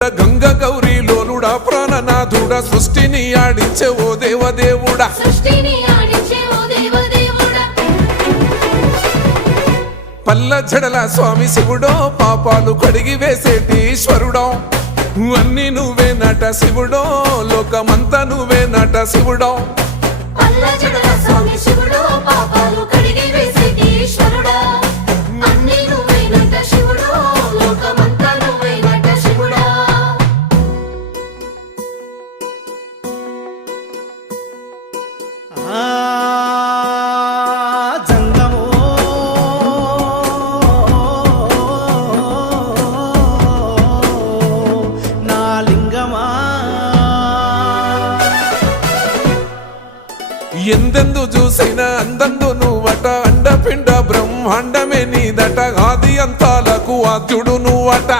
గంగ గౌరీ లోలుడా ప్రాణనాథుడా సృష్టిని ఆడించే ఓ దేవదేవుడా పల్ల జడల స్వామి శివుడో పాపాలు కడిగి వేసేటి ఈశ్వరుడో అన్ని నువ్వే నట శివుడో లోకమంతా నువ్వే నట శివుడో ఎందెందు చూసిన అందందు నువ్వట అండపిండ బ్రహ్మాండమే నీదట ఆది అంతాలకు ఆద్యుడు నువ్వట